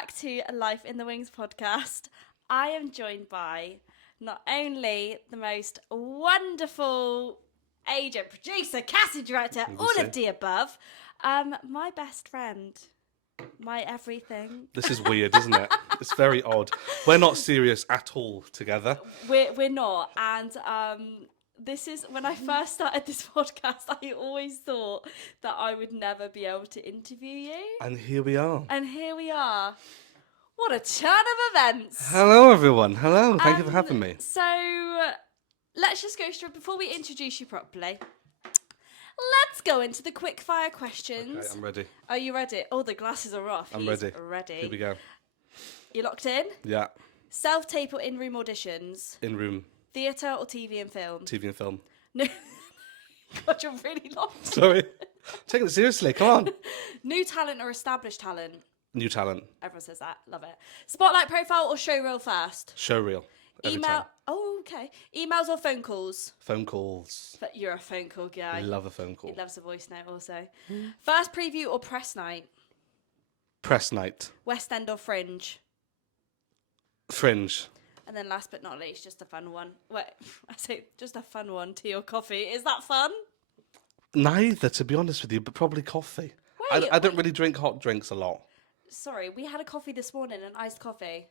back to Life in the Wings podcast. I am joined by not only the most wonderful agent, producer, casting director, all of the above, my best friend, my everything. This is weird, isn't it? It's very odd. We're not serious at all together. We're not, and this is when I first started this podcast. I always thought that I would never be able to interview you, And here we are. and here we are. What a turn of events! Hello, everyone. Hello. Thank you for having me. So let's just go straight before we introduce you properly. Let's go into the quick fire questions. Okay, I'm ready. Are you ready? Oh, the glasses are off. I'm He's ready. ready. Here we go. You locked in? Yeah. Self-tape or in-room auditions? In room. Theatre or TV and film? TV and film. No. God, you're really locked. Sorry. Taking it seriously. Come on. New talent or established talent? New talent. Everyone says that. Love it. Spotlight profile or show reel first? Show reel. Every Email. time. Oh, okay. Emails or phone calls? Phone calls. But you're a phone call guy. I love a phone call. He loves a voice note also. First preview or press night? Press night. West End or Fringe? Fringe. And then last but not least, just a fun one. Wait, I say just a fun one, tea or coffee. Is that fun? Neither, to be honest with you, but probably coffee. Wait, I don't really drink hot drinks a lot. Sorry, we had a coffee this morning, an iced coffee.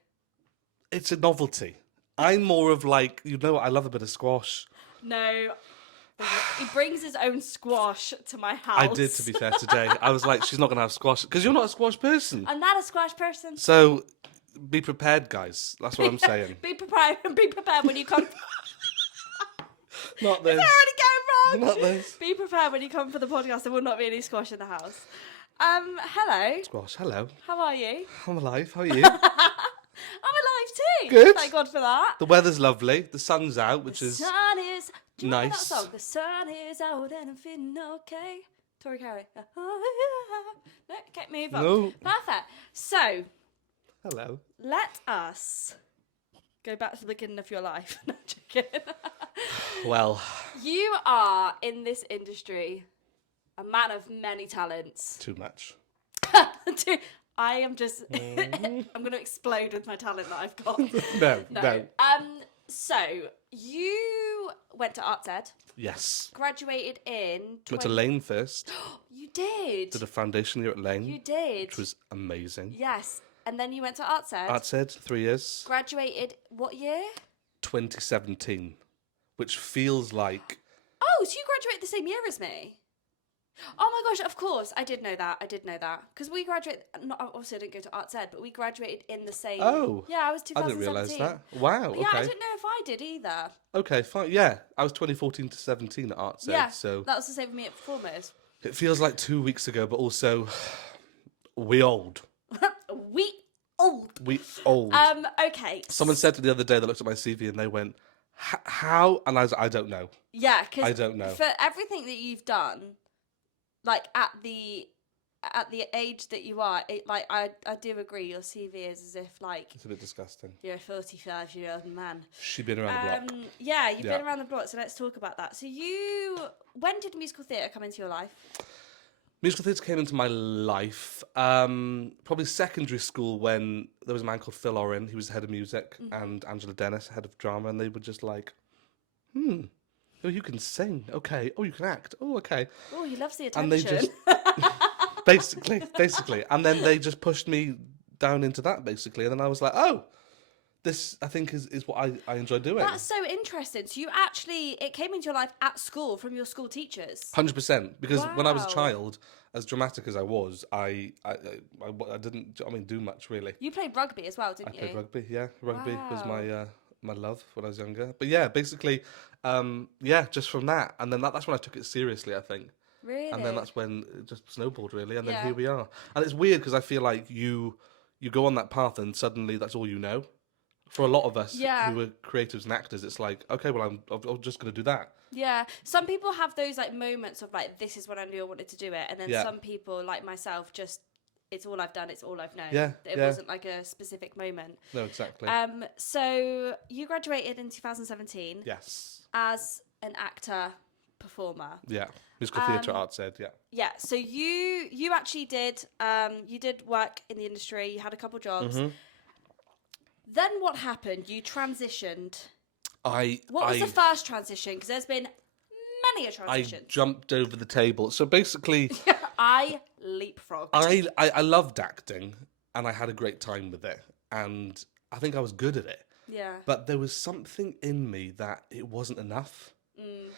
It's a novelty. I'm more of like, I love a bit of squash. No, he brings his own squash to my house. I did, to be fair, today. I was like, she's not going to have squash. Because you're not a squash person. I'm not a squash person. So, be prepared, guys. That's what I'm saying. Be prepared when you come. Not this. It's already going wrong. Not this. Be prepared when you come for the podcast. There will not be any squash in the house. Hello. Squash, hello. How are you? I'm alive. How are you? I'm alive too. Good. Thank God for that. The weather's lovely. The sun's out, which The is sun is. Do you remember that nice. song? The sun is out and I'm feeling okay. Tori Carey. No, okay, move on. No. Perfect. So, Hello. let us go back to the beginning of your life. No, joking. Well, You are, in this industry, a man of many talents. too much. I am just... I'm going to explode with my talent that I've got. No. So, you went to Arts Ed, Yes. graduated in... Went to Lane first. You did. Did a foundation year at Lane. You did. Which was amazing. Yes. And then you went to Arts Ed. Arts Ed, 3 years. Graduated what year? 2017. Which feels like... Oh, so you graduated the same year as me? Oh my gosh, of course. I did know that. Because we graduated... Obviously, I didn't go to Arts Ed, but we graduated in the same... Oh. Yeah, I was I 2017. didn't realise that. Wow, But yeah, I okay. didn't know if I did either. Okay, fine. Yeah, I was 2014 to 17 at Arts Ed, Yeah, so that was the same for me at Performers. it feels like 2 weeks ago, but also we old. We old. We old. Okay. Someone said to me the other day, they looked at my CV and they went, how? And I was like, I don't know. Yeah, because I don't know. For everything that you've done, like at the age that you are, I do agree. Your CV is as if like It's a bit disgusting. you're a 45-year-old man. She'd been around the block. Yeah, you've Yeah. been around the block, so let's talk about that. So when did musical theatre come into your life? Musical theatre came into my life probably secondary school when there was a man called Phil Oren, he was head of music, and Angela Dennis, head of drama, and they were just like, oh, you can sing, okay. Oh, you can act, oh, okay. Oh, he loves the And attention. they just, basically. And then they just pushed me down into that, basically. And then I was like, oh, this, I think, is what I enjoy doing. That's so interesting. So it came into your life at school from your school teachers. 100%. Because when I was a Wow. child, as dramatic as I was, I didn't, do much, really. You played rugby as well, didn't I played you? rugby, yeah. Rugby was Wow. my love when I was younger. But yeah, basically, just from that. And then that's when I took it seriously, I think. Really? And then that's when it just snowballed, really. And then Yeah. here we are. And it's weird because I feel like you go on that path and suddenly that's all you know. For a lot of us Yeah. who are creatives and actors, it's like, okay, well, I'm just going to do that. Yeah. Some people have those like moments of like, this is when I knew I wanted to do it. And then Yeah. some people, like myself, just, it's all I've done, it's all I've known. Yeah, It yeah. wasn't like a specific moment. No, exactly. So you graduated in 2017 Yes. as an actor performer. Yeah, musical theatre arts ed. Yeah. Yeah, so you actually did work in the industry. You had a couple jobs. Mm-hmm. Then what happened? You transitioned. What What was the first transition? Because there's been many a I transition. jumped over the table. So basically, I leapfrogged. I loved acting, and I had a great time with it, and I think I was good at it. Yeah. But there was something in me that it wasn't enough. Mm.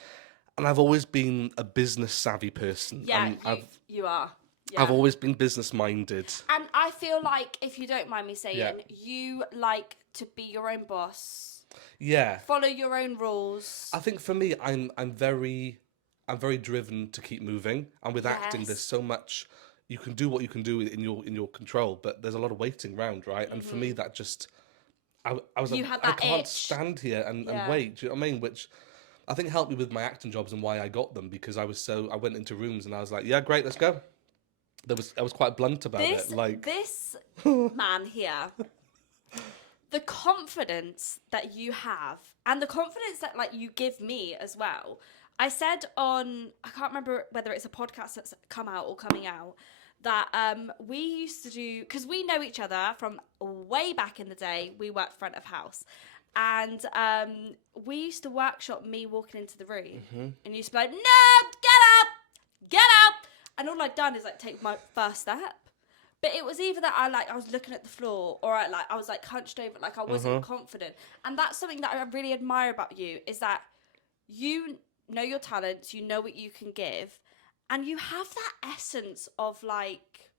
And I've always been a business savvy person. Yeah, and you are. Yeah. I've always been business minded. And I feel like, if you don't mind me saying, Yeah. you like to be your own boss. Yeah. Follow your own rules. I think for me, I'm very driven to keep moving. And with acting, Yes. there's so much you can do what you can do in your control, but there's a lot of waiting around, right? And for me, that just I was You like, had I that can't itch. stand here and wait. Do you know what I mean? Which I think helped me with my acting jobs and why I got them, because I went into rooms and I was like, yeah, great, let's go. I was quite blunt about it. Like, this man here, the confidence that you have, and the confidence that like you give me as well. I said on, I can't remember whether it's a podcast that's come out or coming out, that we used to do, because we know each other from way back in the day. We worked front of house. And we used to workshop me walking into the room, and you used to be like, "No, get up!" And all I'd done is like take my first step. But it was either that I was looking at the floor, or I was like hunched over, like I wasn't confident. And that's something that I really admire about you, is that you know your talents, you know what you can give, and you have that essence of like,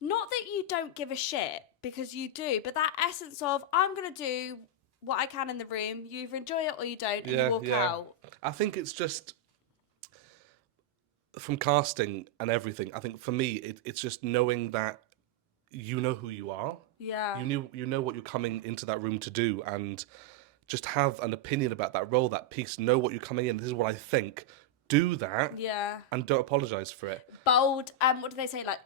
not that you don't give a shit, because you do, but that essence of, I'm going to do what I can in the room. You either enjoy it or you don't, and you walk out. I think it's just, from casting and everything, I think for me, it's just knowing that you know who you are. Yeah. You know what you're coming into that room to do, and just have an opinion about that role, that piece, know what you're coming in. This is what I think. Do that. Yeah. And don't apologise for it. Bold. What do they say? Like,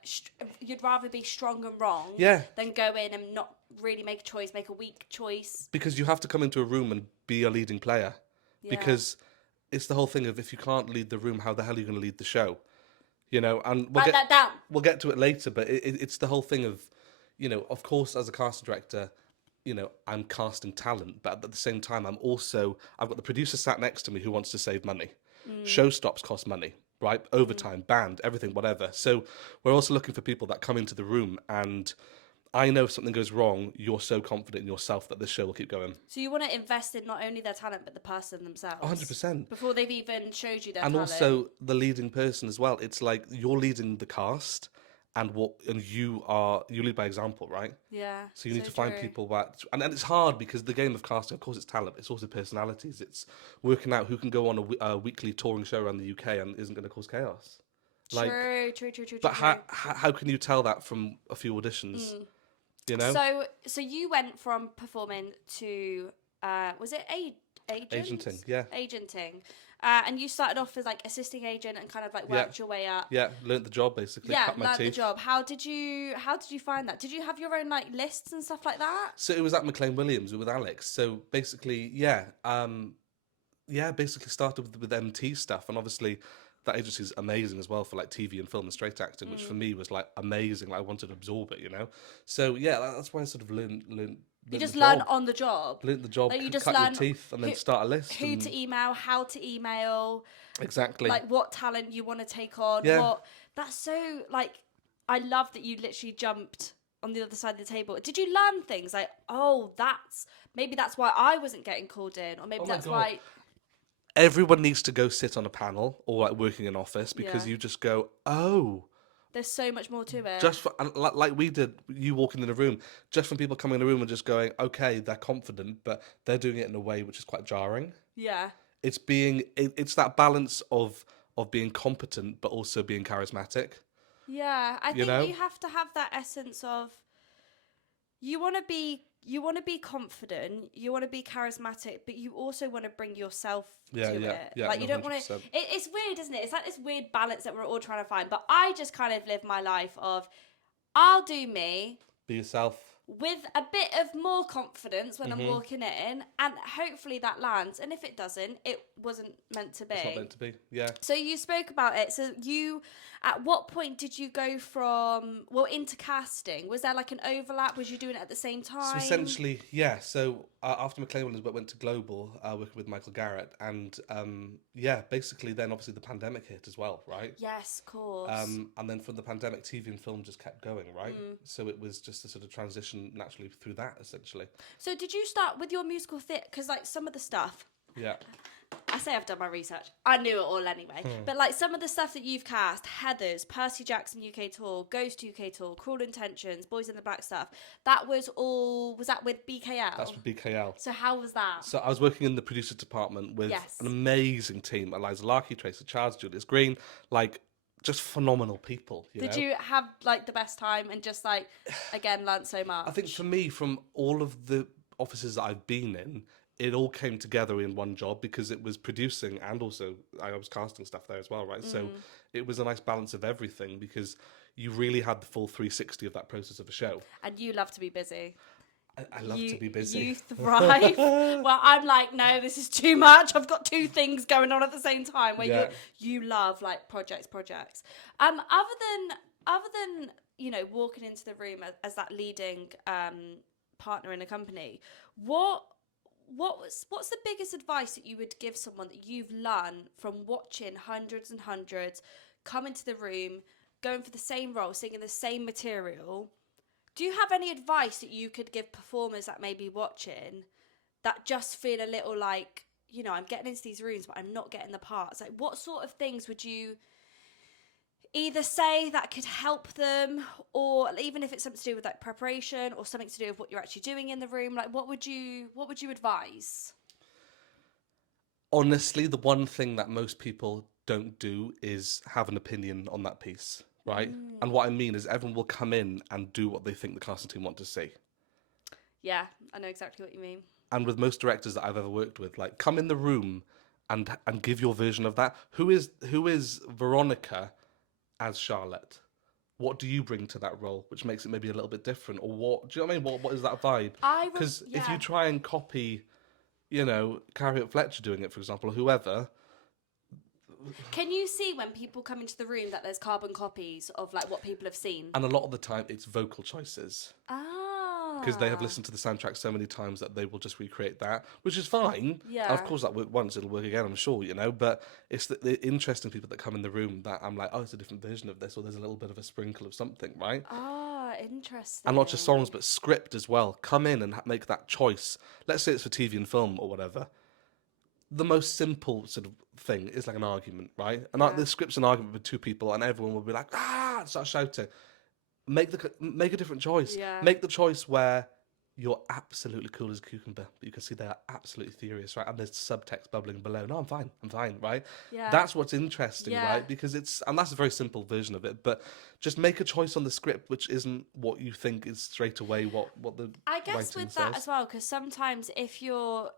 you'd rather be strong and wrong. Yeah. Than go in and not really make a choice, make a weak choice. Because you have to come into a room and be a leading player. Yeah. Because it's the whole thing of, if you can't lead the room, how the hell are you going to lead the show? You know, and Write that down. We'll get to it later, but it's the whole thing of, you know, of course, as a casting director, you know, I'm casting talent, but at the same time, I've got the producer sat next to me who wants to save money. Show stops cost money, right? Overtime, band, everything, whatever. So we're also looking for people that come into the room, and I know if something goes wrong, you're so confident in yourself that this show will keep going. So you want to invest in not only their talent, but the person themselves. 100%. Before they've even showed you their And talent. also the leading person as well. It's like you're leading the cast, and you lead by example, right? Yeah. So you need to find people that, and it's hard, because the game of casting, of course, it's talent, it's also personalities. It's working out who can go on a weekly touring show around the UK and isn't going to cause chaos. True. But how can you tell that from a few auditions? You know. So you went from performing to was it Agenting? Yeah. Agenting. And you started off as like assisting agent and kind of like worked your way up. Yeah, learnt the job basically. Yeah, cut my learnt the teeth. job. How did you find that? Did you have your own like lists and stuff like that? So it was at McLean Williams with Alex. So basically, basically started with MT stuff, and obviously that agency is amazing as well for like TV and film and straight acting, which for me was like amazing. Like I wanted to absorb it, you know. So yeah, that's why I sort of learned. You just learn on the job. Learn the job. Like you just cut learn your teeth and then start a list. Who to email, how to email. Exactly. Like what talent you want to take on. Yeah. That's so like. I love that you literally jumped on the other side of the table. Did you learn things like, oh, maybe that's why I wasn't getting called in, or maybe that's why. Everyone needs to go sit on a panel or like working in an office, because you just go, oh. There's so much more to it. Just for, and like we did, you walking in a room, just from people coming in the room and just going, okay, they're confident, but they're doing it in a way which is quite jarring. Yeah. It's that balance of being competent, but also being charismatic. Yeah, I think you have to have that essence of, you want to be confident, you want to be charismatic, but you also want to bring yourself to it. Yeah, like you don't want to. It's weird, isn't it? It's like this weird balance that we're all trying to find. But I just kind of live my life of, I'll do me. Be yourself. with a bit of more confidence when I'm walking in, and hopefully that lands. And if it doesn't, it wasn't meant to be. It's not meant to be, yeah. So you spoke about it. So at what point did you go into casting? Was there like an overlap? Was you doing it at the same time? So essentially, yeah. So after McLean Williams went to Global, working with Michael Garrett, and basically then obviously the pandemic hit as well, right? Yes, of course. And then from the pandemic, TV and film just kept going, right? So it was just a sort of transition naturally through that, essentially. So did you start with your musical theatre? Because like some of the stuff... Yeah. I say I've done my research. I knew it all anyway. But like some of the stuff that you've cast, Heathers, Percy Jackson UK Tour, Ghost UK Tour, Cruel Intentions, Boys in the Black stuff, that was that with BKL? That's with BKL. So how was that? So I was working in the producer department with an amazing team. Eliza Larkey, Tracy Charles, Julius Green, like just phenomenal people. Did you have like the best time and just like, again, learnt so much? I think for me, from all of the offices that I've been in, it all came together in one job because it was producing and also I was casting stuff there as well, right? So it was a nice balance of everything because you really had the full 360 of that process of a show. And you love to be busy. I love to be busy. You thrive. Well, I'm like, no, this is too much. I've got two things going on at the same time. Where you love like projects. Other than walking into the room as that leading partner in a company, what's the biggest advice that you would give someone that you've learned from watching hundreds and hundreds come into the room, going for the same role, singing the same material? Do you have any advice that you could give performers that may be watching that just feel a little like, I'm getting into these rooms, but I'm not getting the parts? Like, what sort of things would you either say that could help them, or even if it's something to do with like preparation or something to do with what you're actually doing in the room? Like, what would you advise? Honestly, the one thing that most people don't do is have an opinion on that piece. Right? And what I mean is everyone will come in and do what they think the casting team want to see. Yeah, I know exactly what you mean. And with most directors that I've ever worked with, like, come in the room and give your version of that. Who is Veronica as Charlotte? What do you bring to that role, which makes it maybe a little bit different? Or what, do you know what I mean? What is that vibe? Because if you try and copy, Harriet Fletcher doing it, for example, or whoever... Can you see when people come into the room that there's carbon copies of like what people have seen? And a lot of the time it's vocal choices. Because they have listened to the soundtrack so many times that they will just recreate that, which is fine. Yeah. And of course that worked once, it'll work again, I'm sure, But it's the interesting people that come in the room that I'm like, oh, it's a different version of this, or there's a little bit of a sprinkle of something, right? Interesting. And not just songs, but script as well. Come in and make that choice. Let's say it's for TV and film or whatever. The most simple sort of thing is like an argument, right? And the script's an argument with two people, and everyone will be like, and start shouting. Make a different choice. Yeah. Make the choice where you're absolutely cool as a cucumber, but you can see they're absolutely furious, right? And there's subtext bubbling below. No, I'm fine, right? Yeah. That's what's interesting, right? Because and that's a very simple version of it, but just make a choice on the script which isn't what you think is straight away what the I guess writing with that says. as well, because sometimes if you're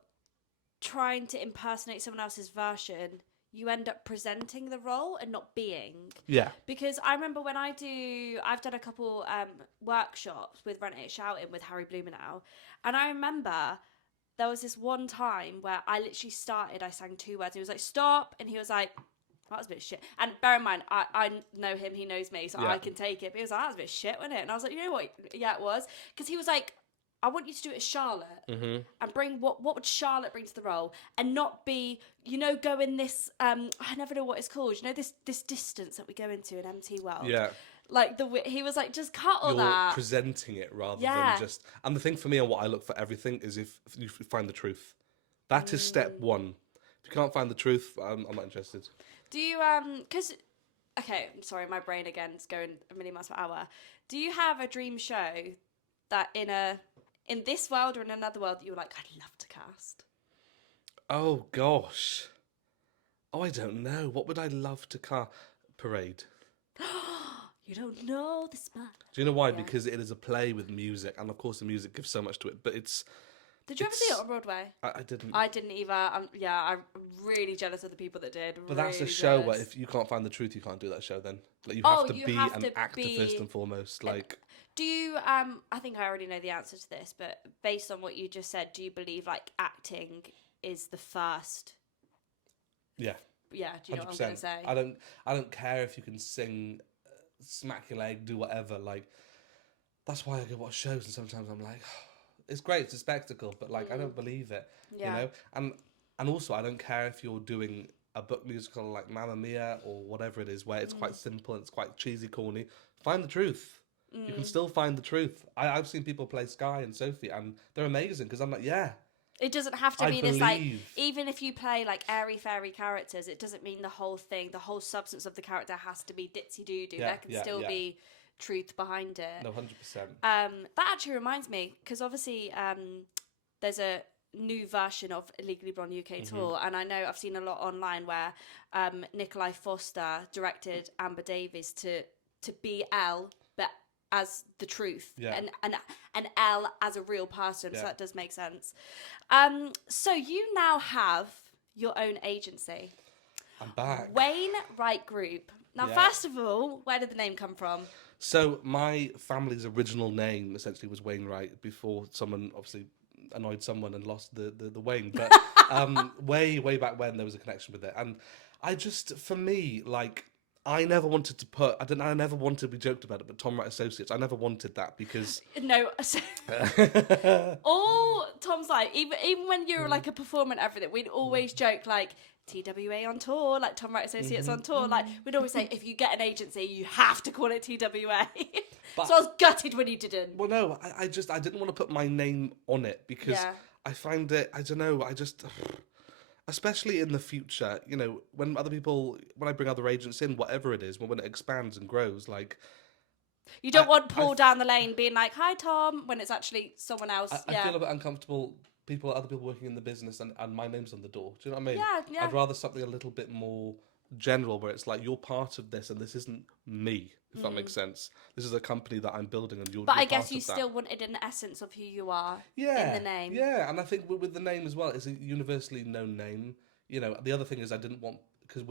trying to impersonate someone else's version, you end up presenting the role and not being. Yeah. Because I remember when I've done a couple workshops with Rent It Shouting with Harry Blumenau, and I remember there was this one time where I literally I sang 2 words. He was like, stop, and he was like, that was a bit of shit. And bear in mind, I know him, he knows me, so I can take it. But he was like, that was a bit of shit, wasn't it? And I was like, you know what? Yeah, it was. Because he was like, I want you to do it as Charlotte and bring what would Charlotte bring to the role, and not be, go in this, I never know what it's called, this distance that we go into in MT World. Yeah. Like, he was like, just cut all that. You're presenting it rather than just... And the thing for me and what I look for everything is if you find the truth. That is step one. If you can't find the truth, I'm not interested. Do you, because... Okay, I'm sorry, my brain again is going a million miles per hour. Do you have a dream show that in this world or in another world that you were like, I'd love to cast? Oh, gosh. Oh, I don't know. What would I love to cast? Parade. You don't know this man. Do you know why? Yeah. Because it is a play with music, and of course the music gives so much to it, but it's Did you ever see it on Broadway? I didn't. I didn't either. I'm really jealous of the people that did. But that's a really show jealous. where if you can't find the truth, you can't do that show then. Like, you have to you be have an to actor be first and foremost. Like, do you, I think I already know the answer to this, but based on what you just said, do you believe, like, acting is the first? Yeah. Yeah, do you know what I'm going to say? I don't care if you can sing, smack your leg, do whatever. Like, that's why I go watch shows, and sometimes I'm like, it's great, it's a spectacle, but like I don't believe it, you know. And also I don't care if you're doing a book musical like Mamma Mia or whatever it is, where it's quite simple, and it's quite cheesy, corny. Find the truth. You can still find the truth. I've seen people play Sky and Sophie, and they're amazing because I'm like, yeah. It doesn't have to I be this, like, believe. even if you play, like, airy-fairy characters, it doesn't mean the whole thing, the whole substance of the character has to be ditzy-doo-doo. Yeah, There can still be truth behind it. No, 100%. That actually reminds me, because obviously there's a new version of Legally Blonde UK tour, and I know I've seen a lot online where Nikolai Foster directed Amber Davies to be Elle, but as the truth, and Elle as a real person, so that does make sense. So you now have your own agency. I'm back. Wayne Wright Group. Now, first of all, where did the name come from? So my family's original name essentially was Wainwright before someone obviously annoyed someone and lost the Wayne. But way back when there was a connection with it. And I just, for me, like, I never wanted to put, I never wanted to be joked about it, but Tom Wright Associates, I never wanted that because... No, all Tom's like, even when you're like a performer and everything, we'd always joke like, TWA on tour, like Tom Wright Associates on tour. Like, we'd always say, if you get an agency, you have to call it TWA. But, so I was gutted when you didn't. Well, no, I didn't want to put my name on it because I find it, I don't know, especially in the future, you know, when I bring other agents in, whatever it is, when it expands and grows, like... You don't want Paul down the lane being like, hi, Tom, when it's actually someone else. I feel a bit uncomfortable, other people working in the business and my name's on the door. Do you know what I mean? Yeah. I'd rather something a little bit more general where it's like, you're part of this and this isn't me, if that makes sense. This is a company that I'm building and you're But you're I guess part you of that. still wanted an essence of who you are in Yeah, the name. Yeah, and I think with the name as well, it's a universally known name. You know, the other thing is I didn't want, because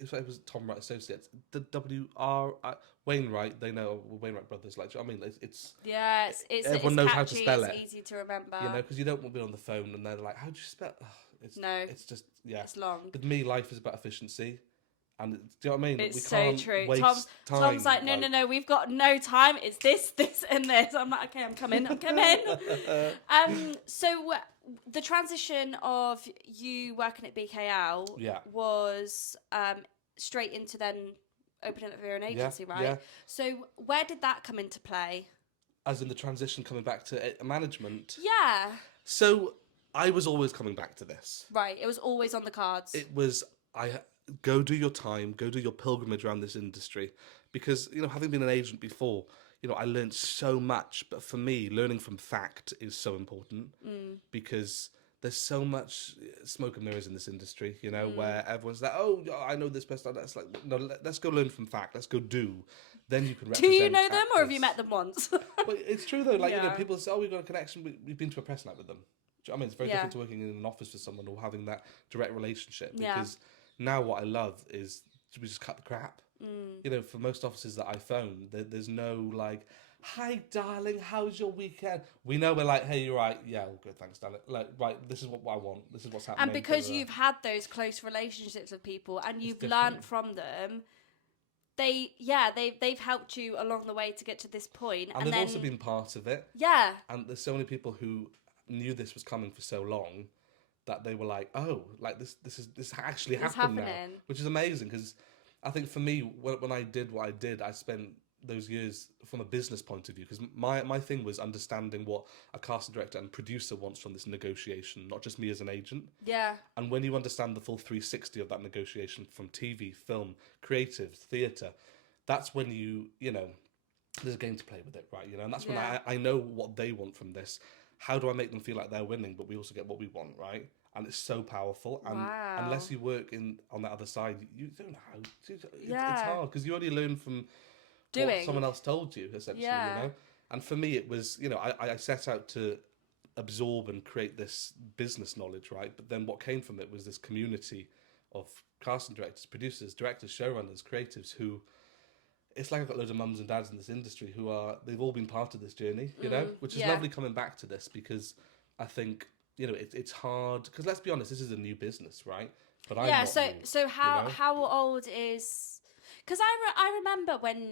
if it was Tom Wright Associates, the W.R. Wainwright, they know Wainwright Brothers. Like, do you know what I mean? It's everyone knows how to spell it. It's easy to remember. You know, because you don't want to be on the phone and they're like, how do you spell? It's just it's long. With me, life is about efficiency. And do you know what I mean? It's so true. Waste time. Tom's like, no, we've got no time. It's this, and this. I'm like, okay, I'm coming. So the transition of you working at BKL was straight into then opening up your own agency, right? Yeah. So where did that come into play? As in the transition coming back to management? Yeah. So I was always coming back to this. Right. It was always on the cards. It was, go do your time, go do your pilgrimage around this industry. Because, you know, having been an agent before, you know, I learned so much. But for me, learning from fact is so important because there's so much smoke and mirrors in this industry, you know, where everyone's like, oh, I know this person. That's like, no, let's go learn from fact. Let's go do. Then you can represent. Do you know them actors. or have you met them once? But it's true though. Like, you know, people say, oh, we've got a connection. We've been to a press night with them. Do you know what I mean? It's very different to working in an office for someone or having that direct relationship. Because now what I love is we just cut the crap. You know, for most offices that I phone, there's no like, hi darling, how's your weekend? We know we're like, hey, you're right, yeah, all good, thanks darling. Like, right, this is what I want, this is what's happening. And because you've had those close relationships with people and you've learnt from them, they've helped you along the way to get to this point. And they've also been part of it. Yeah. And there's so many people who knew this was coming for so long that they were like, oh, like this actually happened now, which is amazing. Because I think for me, when I did what I did, I spent those years from a business point of view, because my thing was understanding what a casting director and producer wants from this negotiation, not just me as an agent. Yeah. And when you understand the full 360 of that negotiation from TV, film, creative, theatre, that's when you know, there's a game to play with it, right? You know, and that's when I know what they want from this. How do I make them feel like they're winning, but we also get what we want, right? And it's so powerful. And unless you work on that other side, you don't know how. It's hard because you only learn from what someone else told you, essentially, you know? And for me, it was, you know, I set out to absorb and create this business knowledge, right? But then what came from it was this community of casting directors, producers, directors, showrunners, creatives who, it's like I've got loads of mums and dads in this industry who they've all been part of this journey, you know, which is lovely coming back to this, because I think, you know, it's hard, because let's be honest, this is a new business, right? But I'm not new, so how you know? how old is, because I remember when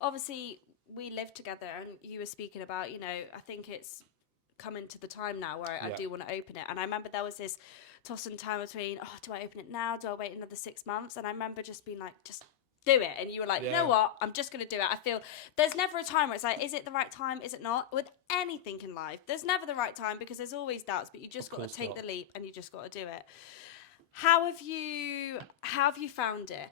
obviously we lived together and you were speaking about, you know, I think it's coming to the time now where I do want to open it, and I remember there was this toss and turn between, oh, do I open it now, do I wait another 6 months, and I remember just being like, just do it, and you were like, you know what, I'm just going to do it. I feel there's never a time where it's like, is it the right time, is it not? With anything in life, there's never the right time, because there's always doubts, but you just got to take the leap and you just got to do it. How have you found it?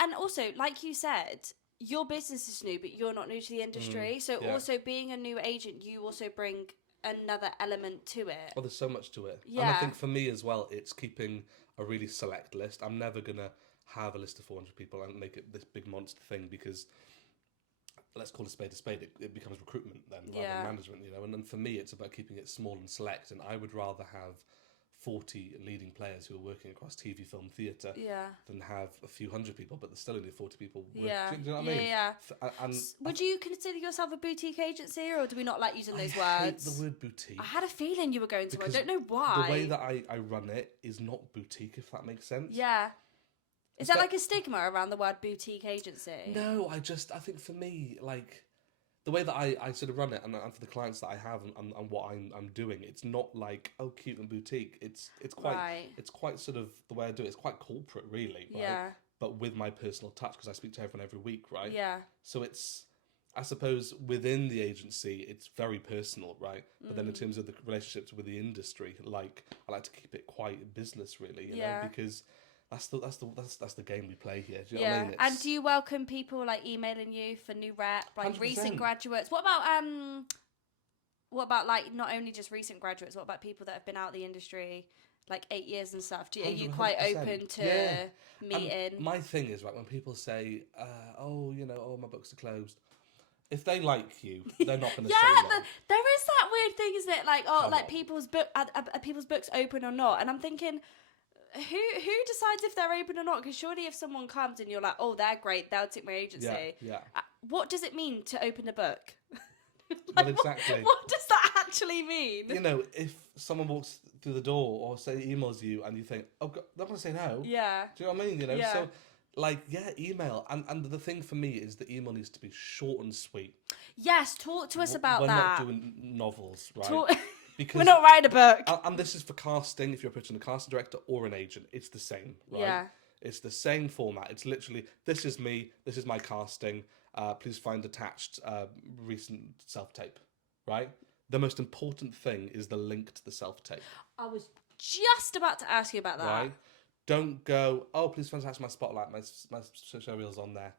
And also, like you said, your business is new, but you're not new to the industry. Also being a new agent, you also bring another element to it. Well, there's so much to it. Yeah. And I think for me as well, it's keeping a really select list. I'm never going to have a list of 400 people and make it this big monster thing, because let's call a spade, it becomes recruitment then rather than management, you know. And then for me, it's about keeping it small and select, and I would rather have 40 leading players who are working across TV, film, theatre than have a few hundred people, but there's still only 40 people working. Do you know what I mean? And would you consider yourself a boutique agency, or do we not like using those words? I hate the word boutique. I had a feeling you were going to. Because I don't know why. The way that I run it is not boutique, if that makes sense. Yeah. Is there like a stigma around the word boutique agency? No, I think for me, like, the way that I sort of run it, and for the clients that I have and what I'm doing, it's not like, oh, cute and boutique. It's quite sort of the way I do it. It's quite corporate, really. Right? Yeah. But with my personal touch, because I speak to everyone every week, right? Yeah. So it's, I suppose, within the agency, it's very personal, right? But then in terms of the relationships with the industry, like, I like to keep it quite business, really, you know, because that's the game we play here. Do you know what I mean? And do you welcome people like emailing you for new rep, like 100%. Recent graduates? What about like not only just recent graduates? What about people that have been out of the industry like 8 years and stuff? Are you quite open to meeting? My thing is, right, when people say, "Oh, you know, my books are closed," if they like you, they're not going to say no. There is that weird thing, isn't it? Like, people's books open or not? And I'm thinking, who decides if they're open or not? Because surely if someone comes and you're like, oh, they're great, they'll take my agency. Yeah. What does it mean to open a book? Well, exactly. What does that actually mean? You know, if someone walks through the door or say emails you and you think, oh, God, they're going to say no. Yeah. Do you know what I mean? You know, so like, email. And the thing for me is the email needs to be short and sweet. Yes, talk to us about that. We're not doing novels, right? Because we're not writing a book. And this is for casting. If you're approaching a casting director or an agent, it's the same, right? Yeah. It's the same format. It's literally, this is me, this is my casting. Please find attached recent self-tape, right? The most important thing is the link to the self-tape. I was just about to ask you about that. Right? Don't go, oh, please find attached my spotlight, my show reel's on there.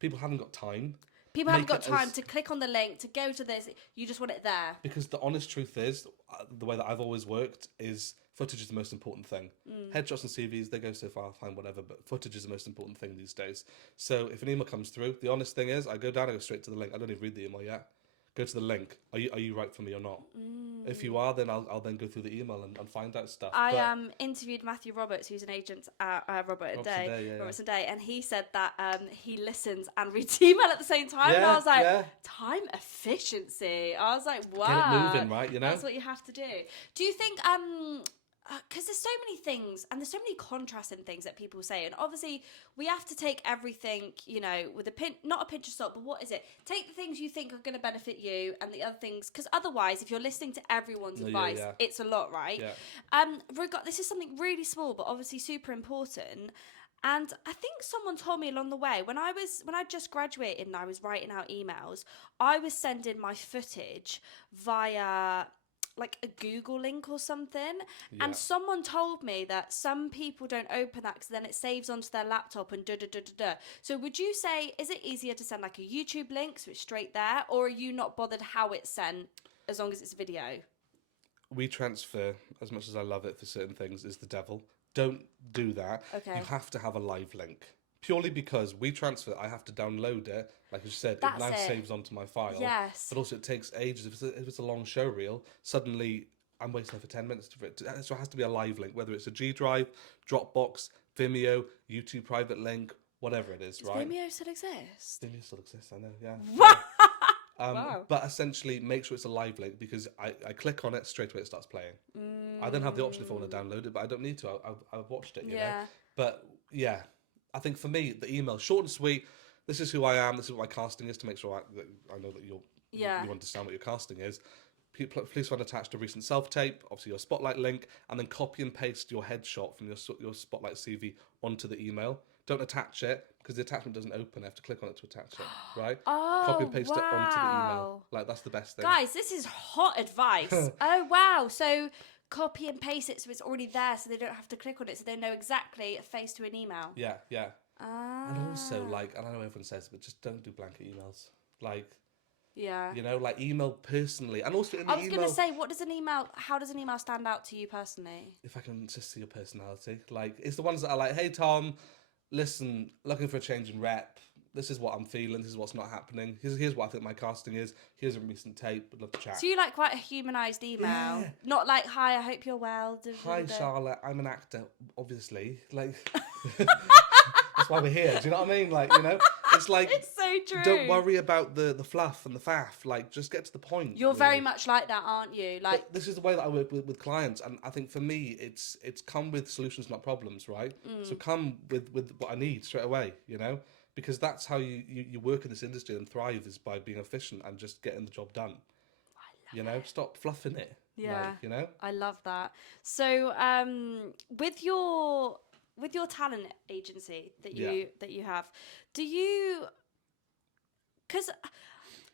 People haven't got time. People haven't got time to click on the link, to go to this. You just want it there. Because the honest truth is, the way that I've always worked is footage is the most important thing. Headshots and CVs, they go so far, fine, whatever, but footage is the most important thing these days. So if an email comes through, the honest thing is, I go down, I go straight to the link. I don't even read the email yet. Go to the link. Are you right for me or not? If you are, then I'll then go through the email and find out stuff. I interviewed Matthew Roberts, who's an agent at Robertson Day, and he said that he listens and reads email at the same time. And I was like, time efficiency. I was like, wow. Get it moving, right? You know, that's what you have to do. Do you think because there's so many things and there's so many contrasting things that people say, and obviously we have to take everything, you know, with not a pinch of salt, but what is it? Take the things you think are going to benefit you and the other things, because otherwise if you're listening to everyone's advice, it's a lot, right? This is something really small but obviously super important. And I think someone told me along the way, when I just graduated and I was writing out emails, I was sending my footage via like a Google link or something, and someone told me that some people don't open that because then it saves onto their laptop and da. So would you say, is it easier to send like a YouTube link so it's straight there, or are you not bothered how it's sent as long as it's video? WeTransfer, as much as I love it for certain things, is the devil. Don't do that. Okay. You have to have a live link. Purely because we transfer it, I have to download it. Like you said, That's it now it. saves onto my file. Yes. But also, it takes ages. If it's a long show reel, suddenly I'm waiting for 10 minutes for it. So it has to be a live link, whether it's a G Drive, Dropbox, Vimeo, YouTube private link, whatever it is, Does right? Vimeo still exist? Vimeo still exists, I know, yeah. Wow. But essentially, make sure it's a live link because I click on it, straight away it starts playing. I then have the option if I want to download it, but I don't need to. I've watched it, you know? But yeah, I think for me, the email, short and sweet. This is who I am. This is what my casting is to make sure I know that you understand what your casting is. Please find attached a recent self-tape, obviously your Spotlight link, and then copy and paste your headshot from your Spotlight CV onto the email. Don't attach it because the attachment doesn't open. I have to click on it to attach it, right? Oh, copy and paste it onto the email. Like, that's the best thing. Guys, this is hot advice. Oh, wow. So copy and paste it so it's already there so they don't have to click on it so they know exactly a face to an email. Yeah. And also, like, and I know everyone says, but just don't do blanket emails. Like, you know, like email personally. And also in the email... I was going to say, how does an email stand out to you personally? If I can just see your personality. Like, it's the ones that are like, hey, Tom, listen, looking for a change in rep. This is what I'm feeling. This is what's not happening. Here's what I think my casting is. Here's a recent tape. Would love to chat. So you like quite a humanised email? Yeah. Not like, hi, I hope you're well. Hi, Charlotte. I'm an actor, obviously. Like, that's why we're here. Do you know what I mean? Like, you know, it's like... It's so true. Don't worry about the fluff and the faff. Like, just get to the point. You're very much like that, aren't you? Like, but this is the way that I work with clients. And I think for me, it's come with solutions, not problems, right? So come with what I need straight away, you know? Because that's how you work in this industry and thrive, is by being efficient and just getting the job done. You know, stop fluffing it. Yeah, like, you know, I love that. So, with your talent agency that you have, do you? Because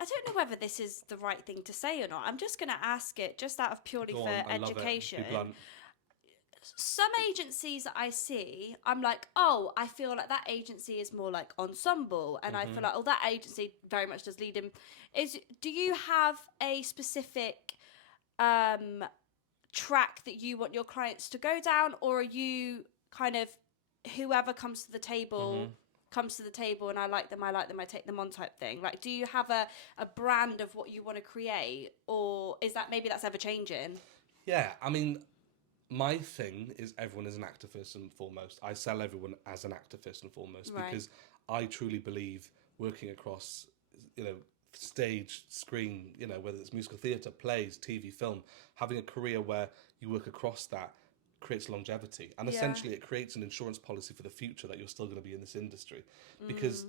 I don't know whether this is the right thing to say or not. I'm just going to ask it just out of purely for education. Be blunt. Some agencies that I see, I'm like, oh, I feel like that agency is more like ensemble, and I feel like, oh, that agency very much does lead in. Do you have a specific track that you want your clients to go down, or are you kind of whoever comes to the table comes to the table, and I like them, I take them on type thing? Like, do you have a brand of what you want to create, or is that maybe that's ever changing? Yeah, I mean, my thing is everyone is an actor first and foremost. I sell everyone as an actor first and foremost because I truly believe working across, you know, stage, screen, you know, whether it's musical theatre, plays, TV, film, having a career where you work across that creates longevity. And essentially it creates an insurance policy for the future that you're still going to be in this industry. Because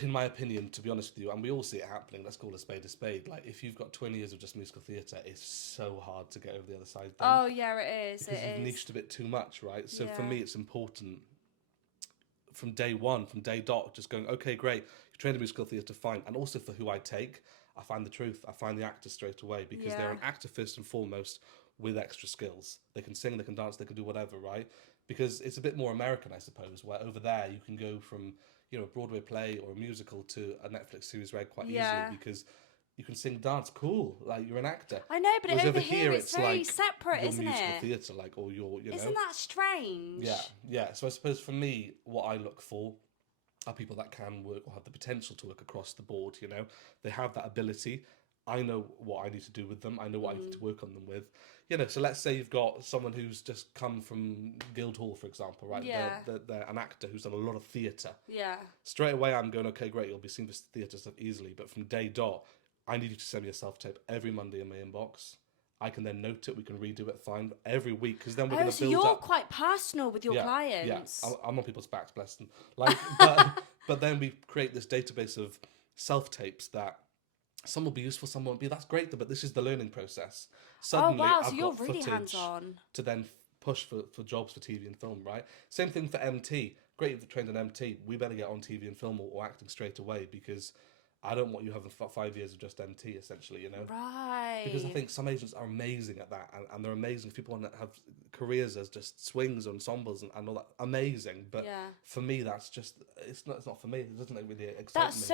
in my opinion, to be honest with you, and we all see it happening, let's call a spade, like if you've got 20 years of just musical theatre, it's so hard to get over the other side then. Oh yeah, it is. Because you've niched a bit too much, right? So for me, it's important from day one, from day dot, just going, okay, great, you trained in musical theatre, fine. And also for who I take, I find the truth, I find the actor straight away, because they're an actor first and foremost with extra skills. They can sing, they can dance, they can do whatever, right? Because it's a bit more American, I suppose, where over there you can go from, you know, a Broadway play or a musical to a Netflix series quite easily, because you can sing, dance, cool, like you're an actor. I know, but over here it's very like separate, isn't musical it? theatre, like, or your, you know. Isn't that strange? Yeah. So I suppose for me, what I look for are people that can work or have the potential to work across the board, you know. They have that ability. I know what I need to do with them. I know what I need to work on them with. You know, so let's say you've got someone who's just come from Guildhall, for example, right? Yeah. They're an actor who's done a lot of theatre. Yeah. Straight away, I'm going, okay, great, you'll be seen for theatre stuff easily. But from day dot, I need you to send me a self-tape every Monday in my inbox. I can then note it, we can redo it, fine, every week, because then we're going to build up. So you're quite personal with your clients. Yeah, I'm on people's backs, bless them. Like, but then we create this database of self-tapes that some will be useful, some won't be. That's great, but this is the learning process. Suddenly, so you're really hands-on. To then push for jobs for TV and film, right? Same thing for MT. Great, you've trained in MT. We better get on TV and film or acting straight away, because I don't want you having 5 years of just MT, essentially, you know? Right. Because I think some agents are amazing at that, and they're amazing. If people want to have careers as just swings, ensembles, and all that, amazing. But for me, that's just, it's not for me. It doesn't really excite me. That's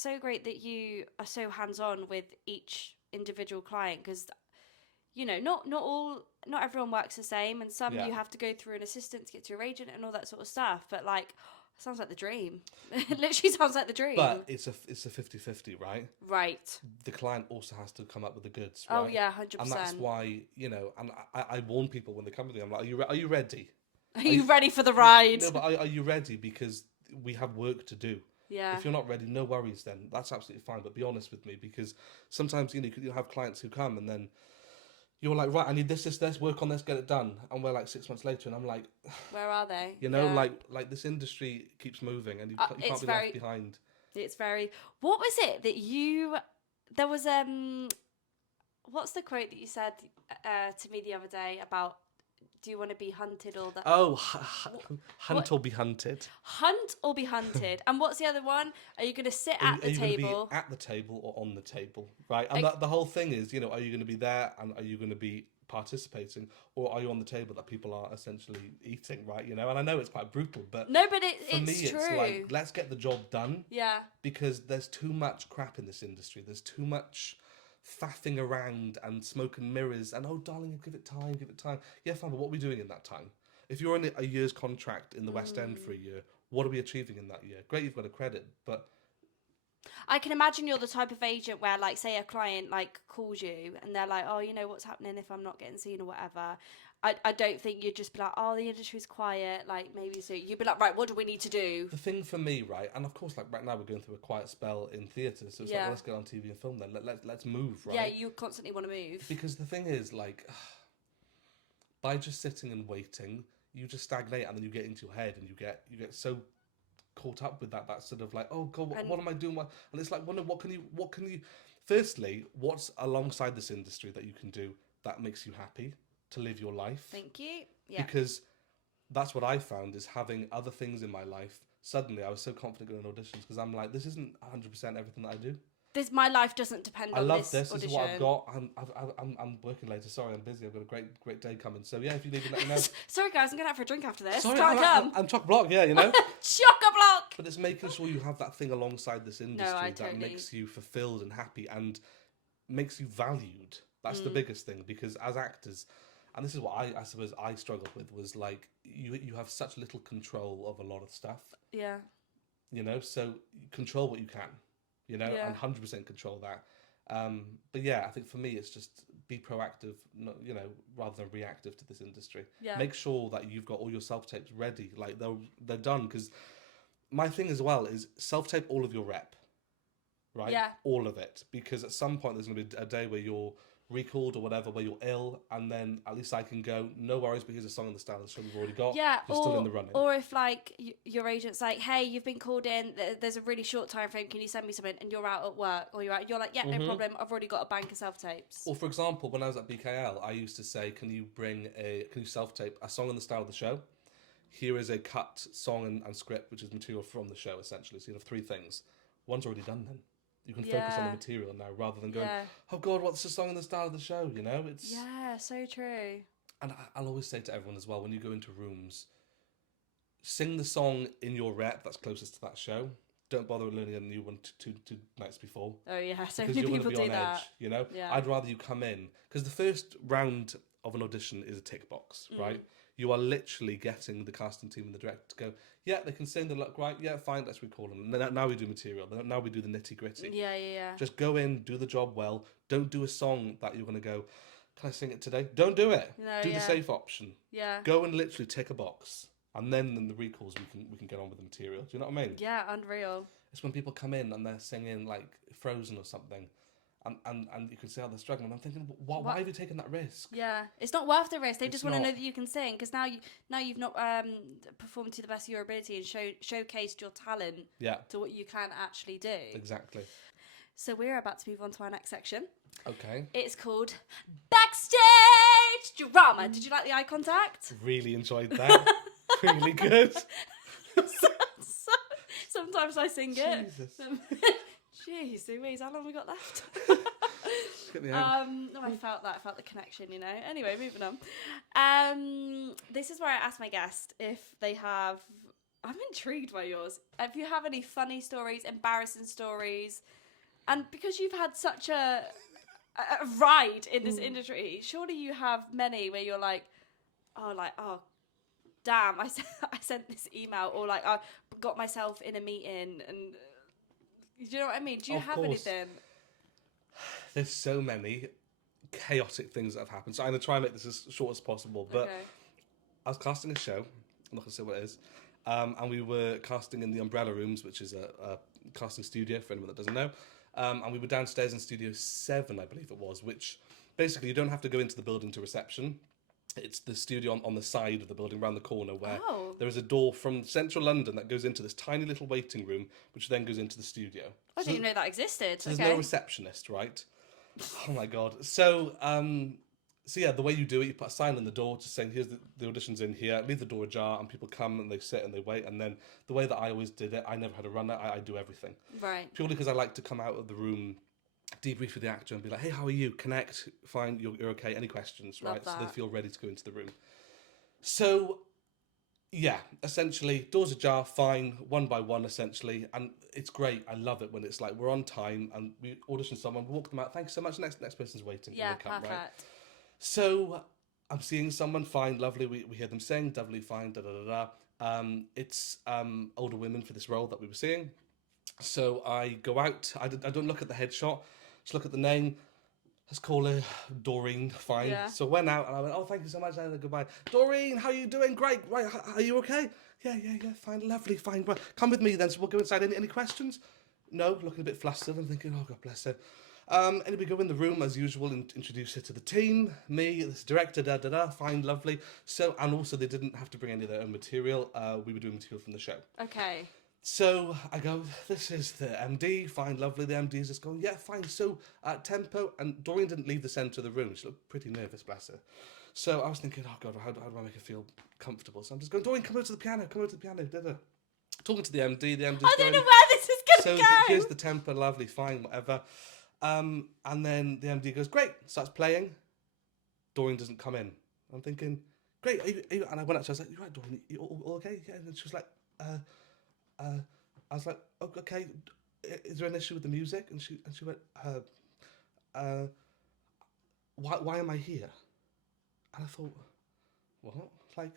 so great that you are so hands-on with each individual client, because you know, not everyone works the same, and some Yeah. you have to go through an assistant to get to your agent and all that sort of stuff. But like, sounds like the dream. It literally sounds like the dream. But it's a 50-50, right? Right. The client also has to come up with the goods, right? Oh yeah, 100%. And that's why, you know, and I warn people when they come to me, I'm like, are you ready? Are you ready for the ride? No, but are you ready? Because we have work to do. Yeah. If you're not ready, no worries then. That's absolutely fine. But be honest with me, because sometimes, you know, you have clients who come and then you're like, right, I need this, work on this, get it done. And we're like 6 months later and I'm like, where are they? you know, Yeah. like this industry keeps moving and you can't be left behind. It's very... What was it that you... There was... What's the quote that you said to me the other day about... Do you want to be hunted or that? Oh, hunt or be hunted. Hunt or be hunted. And what's the other one? Are you going to sit at the Are you table? going to be at the table or on the table, right? And the whole thing is, you know, are you going to be there and are you going to be participating, or are you on the table that people are essentially eating, right? You know, and I know it's quite brutal, but no, but for me, true. It's like, let's get the job done. Yeah. Because there's too much crap in this industry. There's too much faffing around and smoke and mirrors and, oh darling, give it time. Yeah, fine, but what are we doing in that time? If you're on a year's contract in the West End for a year, what are we achieving in that year? Great, you've got a credit, but I can imagine you're the type of agent where, like, say a client like calls you and they're like, oh, you know, what's happening if I'm not getting seen or whatever. I don't think you'd just be like, oh, the industry's quiet, like, maybe so. You'd be like, right, what do we need to do? The thing for me, right, and of course, like, right now we're going through a quiet spell in theatre, so it's like, well, let's get on TV and film then. Let's move, right? Yeah, you constantly want to move. Because the thing is, like, by just sitting and waiting, you just stagnate and then you get into your head and you get so caught up with that sort of like, oh God, what am I doing? And it's like, well, no, what can you, firstly, what's alongside this industry that you can do that makes you happy to live your life? Thank you. Yeah. Because that's what I found is having other things in my life. Suddenly I was so confident going on auditions because I'm like, this isn't 100% everything that I do. My life doesn't depend on this audition. This is what I've got. I'm working later. Sorry, I'm busy. I've got a great day coming. So yeah, if you need to let me know. Sorry guys, I'm going out for a drink after this. Sorry, I'm chock-a-block, yeah, you know. Chock-a-block! But it's making sure you have that thing alongside this industry that makes you fulfilled and happy and makes you valued. That's the biggest thing, because as actors, and this is what I suppose I struggled with, was like you have such little control of a lot of stuff. Yeah. You know, so control what you can. You know, and 100% control that. But yeah, I think for me, it's just be proactive, you know, rather than reactive to this industry. Yeah. Make sure that you've got all your self-tapes ready, like they're done. Because my thing as well is self-tape all of your rep, right? Yeah. All of it. Because at some point, there's going to be a day where you're recalled or whatever, where you're ill, and then at least I can go, no worries, because a song in the style of the show we've already got. Yeah, you're still in the running. Or if like your agent's like, hey, you've been called in, there's a really short time frame, can you send me something? And you're out at work, or you're like, yeah, no problem, I've already got a bank of self-tapes. Or for example, when I was at BKL, I used to say, can you self-tape a song in the style of the show? Here is a cut song and script, which is material from the show, essentially. So you have three things. One's already done then. You can focus on the material now rather than going, oh God, what's the song in the style of the show? You know, it's... Yeah, so true. And I'll always say to everyone as well, when you go into rooms, sing the song in your rep that's closest to that show. Don't bother learning a new one two nights before. Oh yeah, so many people do that. Edge, you know? Yeah. I'd rather you come in, because the first round of an audition is a tick box, right? You are literally getting the casting team and the director to go, yeah, they can sing, they look right, yeah, fine, let's recall them. Now we do material, now we do the nitty gritty. Yeah. Just go in, do the job well. Don't do a song that you're going to go, can I sing it today? Don't do it. No, do the safe option. Yeah. Go and literally tick a box. And then in the recalls, we can get on with the material. Do you know what I mean? Yeah, unreal. It's when people come in and they're singing like Frozen or something. And you can see how they're struggling. I'm thinking, why have you taken that risk? Yeah, it's not worth the risk. They just want to know that you can sing, because now you've not performed to the best of your ability and showcased your talent to what you can actually do. Exactly. So we're about to move on to our next section. Okay. It's called Backstage Drama. Did you like the eye contact? Really enjoyed that. Really good. Sometimes I sing it. Jesus. Jeez Louise, how long have we got left? No, I felt that. I felt the connection, you know. Anyway, moving on. This is where I ask my guest if they have... I'm intrigued by yours. If you have any funny stories, embarrassing stories, and because you've had such a a ride in this industry. Surely you have many where you're like, oh, damn, I sent this email, or like I got myself in a meeting, and do you know what I mean? Do you have anything? There's so many chaotic things that have happened. So I'm going to try and make this as short as possible. But I was casting a show. I'm not going to say what it is. And we were casting in the Umbrella Rooms, which is a casting studio for anyone that doesn't know. And we were downstairs in Studio 7, I believe it was, which basically you don't have to go into the building to reception. It's the studio on the side of the building, around the corner, where there is a door from central London that goes into this tiny little waiting room, which then goes into the studio. I didn't know that existed. So there's no receptionist, right? Oh my God. So, yeah, the way you do it, you put a sign on the door just saying, here's the audition's in here, leave the door ajar, and people come and they sit and they wait. And then the way that I always did it, I never had a runner, I do everything. Right. Purely because I like to come out of the room, debrief with the actor and be like, hey, how are you? Connect, fine, you're okay, any questions, right? So they feel ready to go into the room. So, yeah, essentially, doors ajar, fine, one by one, essentially, and it's great. I love it when it's like, we're on time, and we audition someone, we walk them out, thank you so much, next person's waiting. Yeah, they come, perfect. right? So, I'm seeing someone, fine, lovely, we hear them sing, lovely, fine, da-da-da-da. It's older women for this role that we were seeing. So I go out, I don't look at the headshot, just look at the name. Let's call her Doreen, fine. Yeah. So went out and I went, oh, thank you so much, and goodbye. Doreen, how are you doing? Great, right, are you okay? Yeah, fine, lovely, fine. Well, come with me then, so we'll go inside. Any questions? No, looking a bit flustered. I'm thinking, oh, God bless her. Anyway, go in the room as usual and introduce her to the team. Me, this director, fine, lovely. So, and also they didn't have to bring any of their own material. We were doing material from the show. Okay. So I go, this is the MD, fine, lovely. The MD's just going, yeah, fine. So tempo, and Doreen didn't leave the centre of the room. She looked pretty nervous, bless her. So I was thinking, oh God, how do I make her feel comfortable? So I'm just going, Doreen, come over to the piano, da-da. Talking to the MD, the MD's I don't know where this is going to go. So here's the tempo, lovely, fine, whatever. And then the MD goes, great, starts playing. Doreen doesn't come in. I'm thinking, great, are you? And I went up to her, I was like, you right, Doreen, you all okay? Yeah, and she was like, I was like, oh, okay, is there an issue with the music? And she went, why am I here? And I thought, what? Like,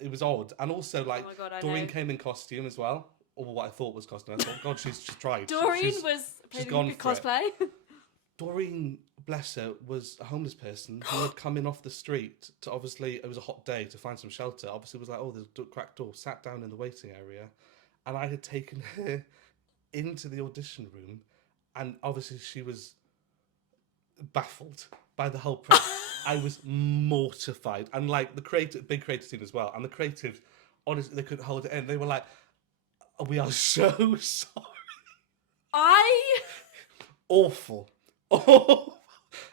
it was odd. And also, like, oh my God, Doreen came in costume as well, or what I thought was costume. I thought, God, she's tried. Doreen she's gone for cosplay. Doreen, bless her, was a homeless person who had come in off the street to, obviously, it was a hot day, to find some shelter. Obviously, was like, oh, there's a cracked door, sat down in the waiting area. And I had taken her into the audition room, and obviously she was baffled by the whole process. I was mortified. And like the big creative team as well, and the creatives, honestly, they couldn't hold it in. They were like, oh, we are so sorry. Awful.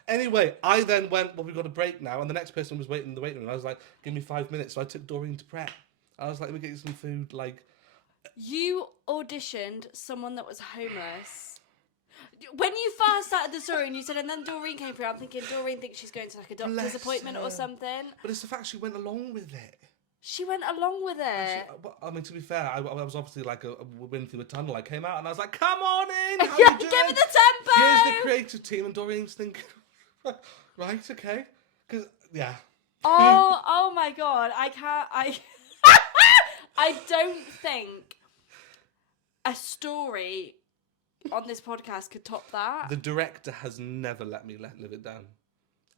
Anyway, I then went, well, we've got a break now, and the next person was waiting in the waiting room. I was like, give me 5 minutes. So I took Doreen to prep. I was like, let me get you some food. Like, you auditioned someone that was homeless. When you first started the story and you said, and then Doreen came through, I'm thinking Doreen thinks she's going to like a doctor's appointment or something. But it's the fact she went along with it. She went along with it. I mean, to be fair, I was obviously like a wind through a tunnel. I came out and I was like, come on in! How you doing? Give me the tempo! Here's the creative team, and Doreen's thinking, right, okay. Because, yeah. Oh my God. I don't think a story on this podcast could top that. The director has never let me live it down.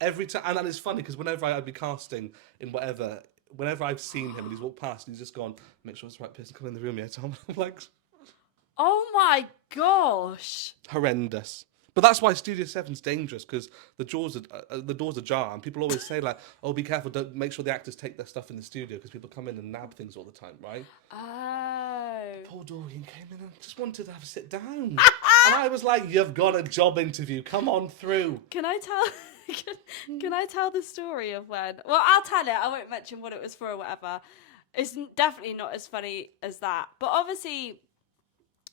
Every time, and it's funny because whenever I'd be casting in whatever, whenever I've seen him and he's walked past, he's just gone, make sure it's the right person come in the room, yeah, Tom. I'm like, oh my gosh. Horrendous. But that's why Studio 7's dangerous, because the doors are ajar, and people always say like, "Oh, be careful! Don't make sure the actors take their stuff in the studio because people come in and nab things all the time, right?" Oh. Poor Doreen came in and just wanted to have a sit down, and I was like, "You've got a job interview. Come on through." Can I tell? Can I tell the story of when? Well, I'll tell it. I won't mention what it was for or whatever. It's definitely not as funny as that, but obviously,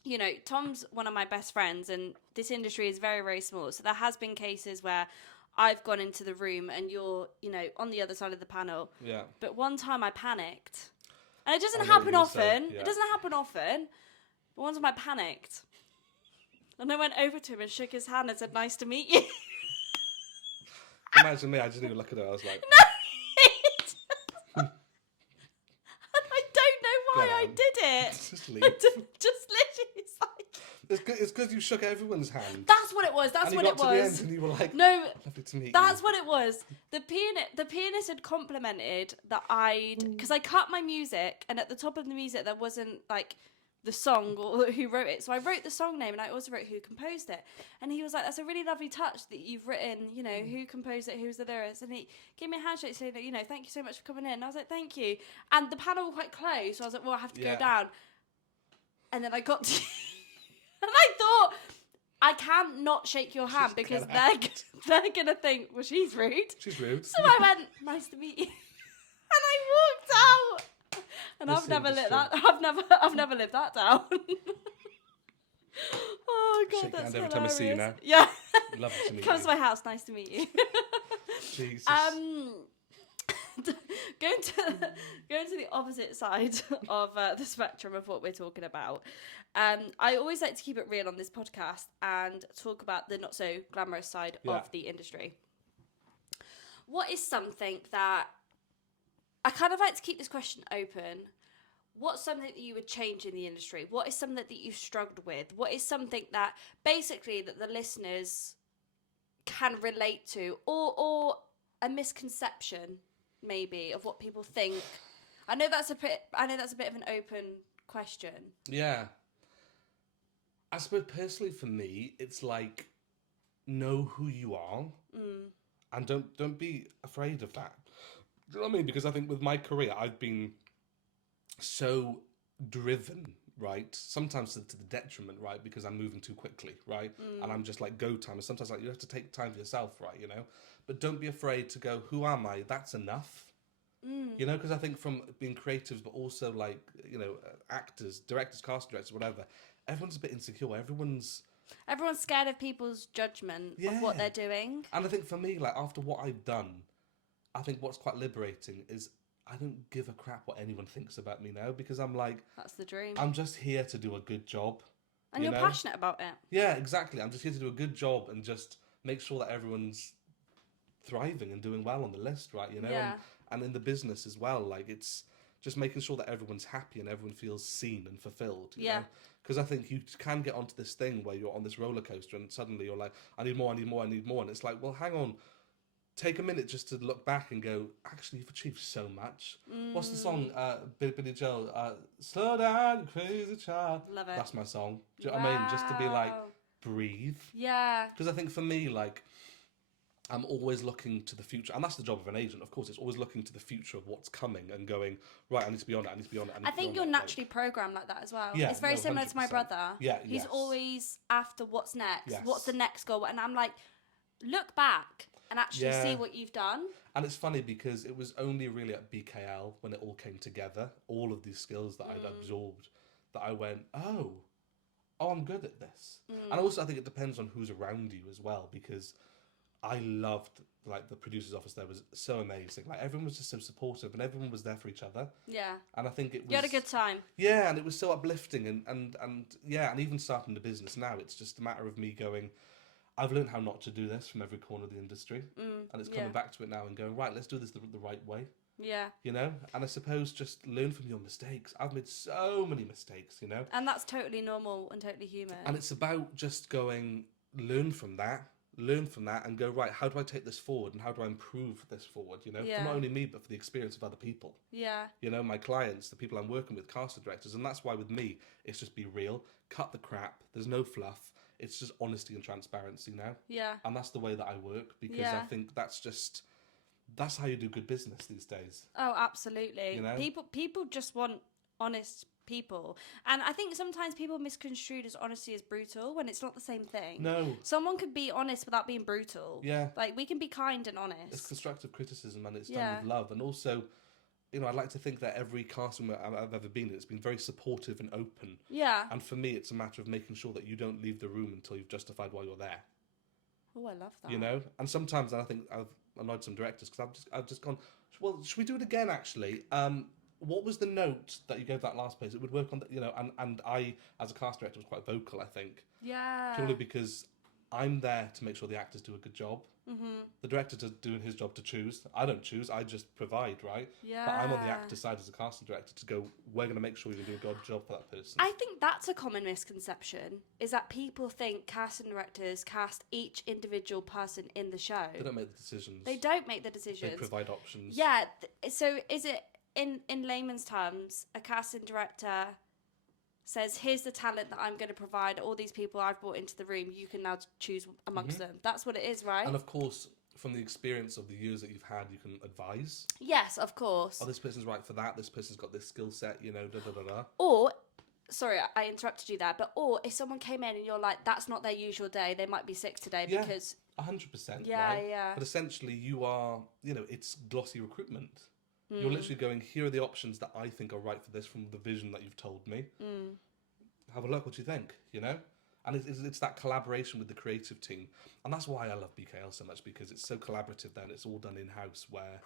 you know, Tom's one of my best friends, and this industry is very, very small. So there has been cases where I've gone into the room and you're, you know, on the other side of the panel. Yeah. But one time I panicked. And it doesn't happen often. Yeah. It doesn't happen often. But one time I panicked. And I went over to him and shook his hand and said, nice to meet you. Imagine me, I just didn't even look at her. I was like, And I don't know why Go I on. did it. just leave. Just literally, it's like... It's because you shook everyone's hand. That's what it was. That's and what you it got to the was. end and you were like, No, lovely to meet that's you. what it was. The pianist had complimented that because I cut my music, and at the top of the music there wasn't like the song or who wrote it. So I wrote the song name, and I also wrote who composed it. And he was like, "That's a really lovely touch that you've written. You know, who composed it, who's the lyricist." And he gave me a handshake saying, "You know, thank you so much for coming in." And I was like, "Thank you." And the panel were quite close, so I was like, "Well, I have to go down." And then I got to, and I thought, I can't not shake your hand because they're gonna think, well, she's rude. She's rude. So I went, "Nice to meet you," and I walked out. And This I've never industry. I've never lived that down. Oh god, Shake that's hand every hilarious. time I see you now. Yeah. Lovely to meet Come you. to my house. Nice to meet you. Jesus. Going to the opposite side of the spectrum of what we're talking about. I always like to keep it real on this podcast and talk about the not so glamorous side of the industry. What is something that I kind of like to keep this question open? What's something that you would change in the industry? What is something that you've struggled with? What is something that basically that the listeners can relate to, or a misconception maybe of what people think? I know that's a bit of an open question. Yeah. I suppose personally for me, it's like, know who you are and don't be afraid of that. Do you know what I mean? Because I think with my career, I've been so driven, right? Sometimes to the detriment, right? Because I'm moving too quickly, right? And I'm just like go time. And sometimes like you have to take time for yourself, right? You know? But don't be afraid to go, who am I? That's enough. You know, because I think from being creatives, but also like, you know, actors, directors, cast directors, whatever, everyone's a bit insecure. Everyone's scared of people's judgment of what they're doing. And I think for me, like after what I've done, I think what's quite liberating is I don't give a crap what anyone thinks about me now, because I'm like, That's the dream. I'm just here to do a good job. And you're passionate about it. Yeah, exactly. I'm just here to do a good job and just make sure that everyone's thriving and doing well on the list, right? You know, and in the business as well. Like it's just making sure that everyone's happy and everyone feels seen and fulfilled. You know? Because I think you can get onto this thing where you're on this roller coaster and suddenly you're like, I need more, I need more, I need more. And it's like, well, hang on. Take a minute just to look back and go, actually, you've achieved so much. What's the song? Billy Joel, Slow Down, You Crazy Child. Love it. That's my song. Do you know what I mean? Just to be like, breathe. Yeah. Because I think for me, like, I'm always looking to the future. And that's the job of an agent, of course. It's always looking to the future of what's coming and going, right, I need to be on it, I need to be on it. I think you're naturally programmed like that as well. Yeah, it's very similar to my 100%. brother. Yeah, He's always after what's next, Yes. what's the next goal. And I'm like, look back and actually see what you've done. And it's funny because it was only really at BKL when it all came together, all of these skills that I'd absorbed, that I went, oh, I'm good at this. And also I think it depends on who's around you as well, because I loved, like, the producer's office there was so amazing. Like, everyone was just so supportive and everyone was there for each other. Yeah. And I think it was... You had a good time. Yeah, and it was so uplifting. And yeah, and even starting the business now, it's just a matter of me going, I've learned how not to do this from every corner of the industry. And it's coming back to it now and going, right, let's do this the right way. Yeah. You know? And I suppose just learn from your mistakes. I've made so many mistakes, you know? And that's totally normal and totally human. And it's about just going, learn from that and go, right, how do I take this forward and how do I improve this forward, you know? For not only me, but for the experience of other people. Yeah. You know, my clients, the people I'm working with, casting directors. And that's why with me, it's just be real, cut the crap, there's no fluff. It's just honesty and transparency now. Yeah. And that's the way that I work, because I think that's how you do good business these days. Oh, absolutely. You know? People just want honest people. And I think sometimes people misconstrued as honesty as brutal when it's not the same thing. No. Someone could be honest without being brutal. Yeah. Like, we can be kind and honest. It's constructive criticism and it's done with love. And also, you know, I'd like to think that every casting I've ever been in, it's been very supportive and open. Yeah. And for me, it's a matter of making sure that you don't leave the room until you've justified why you're there. Oh, I love that. You know? And sometimes I think I've annoyed some directors because I've just gone, well, should we do it again, actually? What was the note that you gave that last place? It would work on, and I, as a cast director, was quite vocal, I think. Yeah. Purely because I'm there to make sure the actors do a good job. The director's doing his job to choose. I don't choose. I just provide, right? Yeah. But I'm on the actor side as a casting director to go, we're going to make sure we can do a good job for that person. I think that's a common misconception, is that people think casting directors cast each individual person in the show. They don't make the decisions. They don't make the decisions. They provide options. Yeah. So is it, in layman's terms, a casting director says, here's the talent that I'm going to provide, all these people I've brought into the room, you can now choose amongst them. That's what it is, right? And of course, from the experience of the years that you've had, you can advise. Yes, of course. Oh, this person's right for that. This person's got this skill set, you know, da-da-da-da. Or, sorry, I interrupted you there, or if someone came in and you're like, that's not their usual day, they might be sick today because... 100%. Yeah, right? yeah. But essentially, you are, you know, it's glossy recruitment. You're literally going, here are the options that I think are right for this from the vision that you've told me. Have a look, what do you think, you know? And it's that collaboration with the creative team. And that's why I love BKL so much, because it's so collaborative then. It's all done in-house where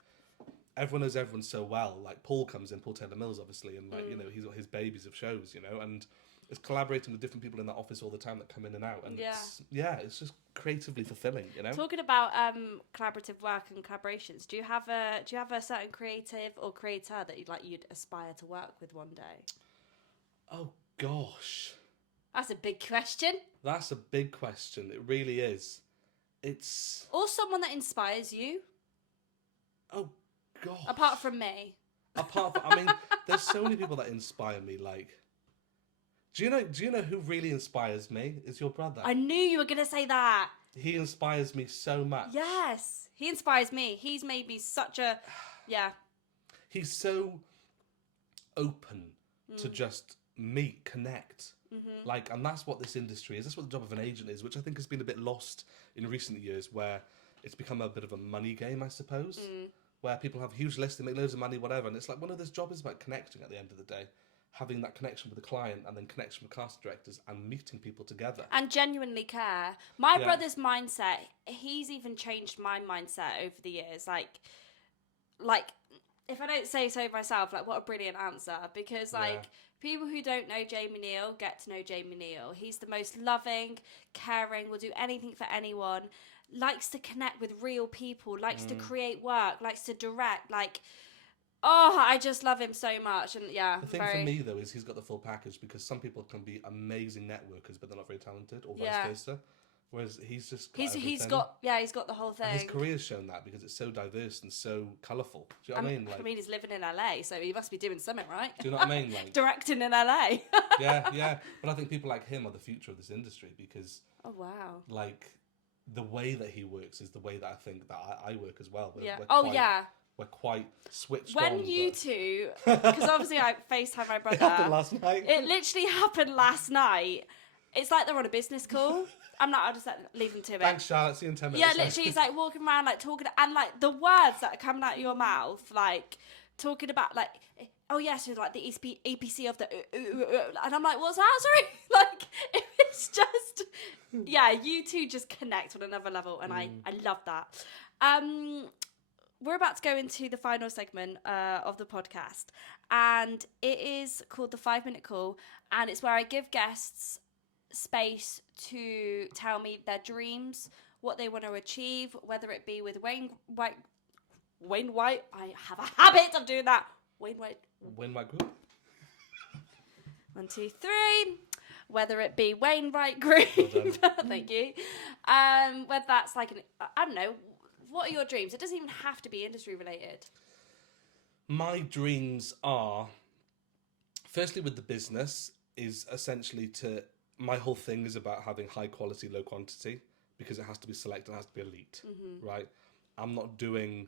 everyone knows everyone so well. Like Paul comes in, Paul Taylor Mills, obviously, and like, you know, he's got his babies of shows, you know, and it's collaborating with different people in that office all the time that come in and out. And it's just creatively fulfilling, you know? Talking about collaborative work and collaborations, do you have a certain creative or creator that you'd aspire to work with one day? Oh, gosh. That's a big question. That's a big question. It really is. It's... Or someone that inspires you. Oh, gosh. Apart from me. I mean, there's so many people that inspire me, like... Do you know who really inspires me? Is your brother. I knew you were going to say that. He inspires me so much. Yes. He inspires me. He's made me such a... Yeah. He's so open to just meet, connect. Like, and that's what this industry is. That's what the job of an agent is, which I think has been a bit lost in recent years, where it's become a bit of a money game, I suppose, where people have huge lists, they make loads of money, whatever, and it's like, this job is about connecting at the end of the day, having that connection with the client, and then connection with casting directors, and meeting people together. And genuinely care. My brother's mindset, he's even changed my mindset over the years. Like, if I don't say so myself, like, what a brilliant answer. Because, people who don't know Jamie Neal get to know Jamie Neal. He's the most loving, caring, will do anything for anyone, likes to connect with real people, likes to create work, likes to direct, like... Oh, I just love him so much, and the thing for me though is he's got the full package, because some people can be amazing networkers, but they're not very talented, or vice versa. Whereas he's just he's got the whole thing. And his career's shown that, because it's so diverse and so colourful. Do you know what I mean? Like, I mean, he's living in LA, so he must be doing something, right? Do you know what I mean? Like, directing in LA. yeah. But I think people like him are the future of this industry, because like the way that he works is the way that I think that I work as well. We're quite switched on. When you two, because obviously I FaceTime my brother. It happened last night. It literally happened last night. It's like they're on a business call. I'll just leave them to it. Thanks, Charlotte. See you in 10 minutes. Yeah, literally, he's like walking around, like talking, and like the words that are coming out of your mouth, like talking about, like, oh yeah, so like the EPC of the, and I'm like, what's that? Sorry, like it's just, you two just connect on another level, and I love that. We're about to go into the final segment of the podcast, and it is called the 5-minute call, and it's where I give guests space to tell me their dreams, what they want to achieve, whether it be with Wayne White. I have a habit of doing that. Wayne White Group. 1, 2, 3. Whether it be Wainwright Group. Well thank you. Whether that's like I don't know. What are your dreams? It doesn't even have to be industry related. My dreams are, firstly with the business, is essentially my whole thing is about having high quality, low quantity, because it has to be select and it has to be elite, right? I'm not doing,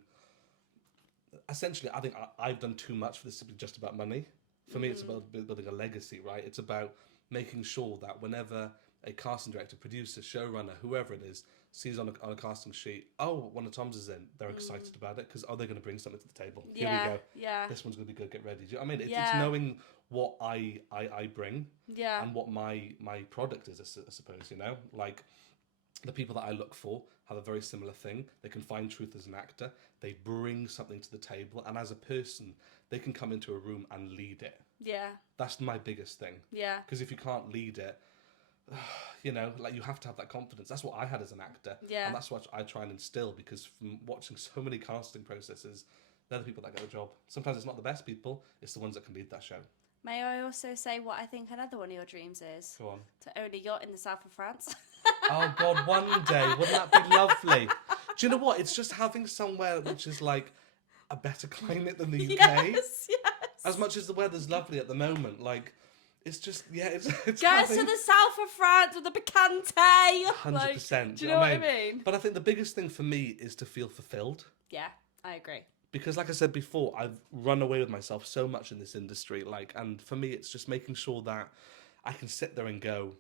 essentially, I think I've done too much for this to be just about money. For me, it's about building a legacy, right? It's about making sure that whenever a casting director, producer, showrunner, whoever it is, sees on a casting sheet, one of Tom's is in, they're excited about it, because they're going to bring something to the table. Here we go. Yeah. This one's going to be good, get ready. Do you know what I mean? It's knowing what I bring and what my product is, I suppose, you know? Like, the people that I look for have a very similar thing. They can find truth as an actor. They bring something to the table. And as a person, they can come into a room and lead it. Yeah. That's my biggest thing. Yeah. Because if you can't lead it, you know, like you have to have that confidence. That's what I had as an actor. Yeah. And that's what I try and instill, because from watching so many casting processes, they're the people that get the job. Sometimes it's not the best people, it's the ones that can lead that show. May I also say what I think another one of your dreams is? Go on. To own a yacht in the south of France. Oh God, one day, wouldn't that be lovely? Do you know what? It's just having somewhere which is like a better climate than the UK. Yes. As much as the weather's lovely at the moment, like, it's just, it's Go having... to the south of France with a bacante. 100%. Like, do you know what I mean? But I think the biggest thing for me is to feel fulfilled. Yeah, I agree. Because like I said before, I've run away with myself so much in this industry. Like, and for me, it's just making sure that I can sit there and go,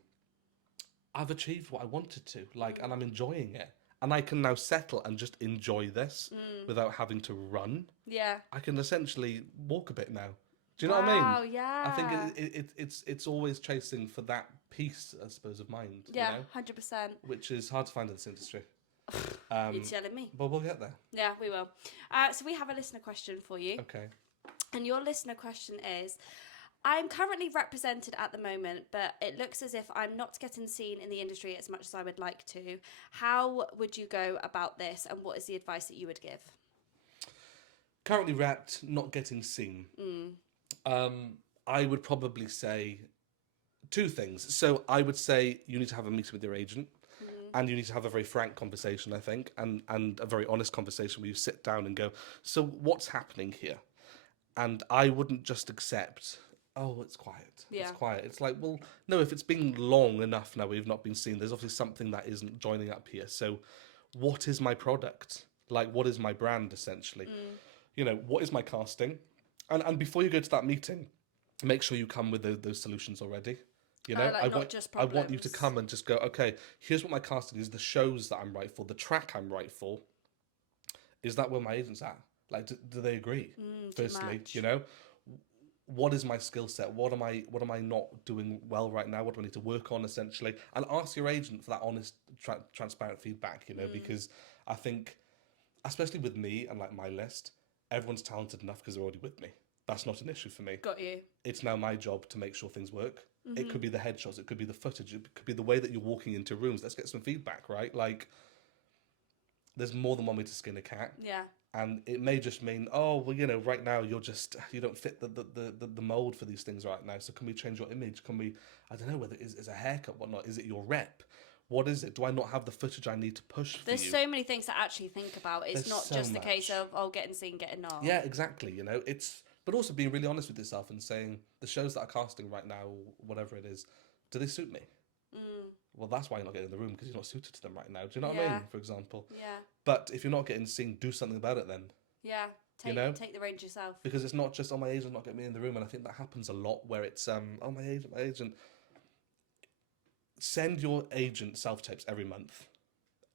I've achieved what I wanted to, like, and I'm enjoying it. And I can now settle and just enjoy this without having to run. Yeah. I can essentially walk a bit now. Do you know what I mean? Wow, yeah. I think it's always chasing for that peace, I suppose, of mind. Yeah, you know? 100%. Which is hard to find in this industry. You're telling me. But we'll get there. Yeah, we will. So we have a listener question for you. Okay. And your listener question is, I'm currently represented at the moment, but it looks as if I'm not getting seen in the industry as much as I would like to. How would you go about this, and what is the advice that you would give? Currently repped, not getting seen. I would probably say two things. So I would say you need to have a meeting with your agent. And you need to have a very frank conversation, I think, and a very honest conversation where you sit down and go, so what's happening here? And I wouldn't just accept, oh, it's quiet. Yeah. It's quiet. It's like, well, no, if it's been long enough now we've not been seen, there's obviously something that isn't joining up here. So what is my product? Like, what is my brand, essentially? You know, what is my casting? And before you go to that meeting, make sure you come with those solutions already. You know, like I want you to come and just go, okay, here's what my casting is, the shows that I'm right for, the track I'm right for. Is that where my agent's at? Like, do they agree? Firstly, you know, what is my skill set? What am I not doing well right now? What do I need to work on, essentially? And ask your agent for that honest, transparent feedback, you know, because I think, especially with me and like my list, everyone's talented enough because they're already with me. That's not an issue for me. Got you. It's now my job to make sure things work. It could be the headshots, it could be the footage, it could be the way that you're walking into rooms. Let's get some feedback, right? Like, there's more than one way to skin a cat. Yeah. And it may just mean, oh, well, you know, right now you don't fit the mold for these things right now. So can we change your image? Can we, I don't know, whether it's a haircut, whatnot. Is it your rep? What is it? Do I not have the footage I need to push for There's you? so many things to actually think about. It's There's not so just a case much. of, oh, getting seen, getting on. Yeah, exactly. You know, but also being really honest with yourself and saying, the shows that are casting right now, or whatever it is, do they suit me? Well, that's why you're not getting in the room, because you're not suited to them right now. Do you know what I mean? For example. Yeah. But if you're not getting seen, do something about it then. Yeah. Take the reins yourself. Because it's not just, oh, my agent not getting me in the room. And I think that happens a lot where it's, oh, my agent. Send your agent self-tapes every month.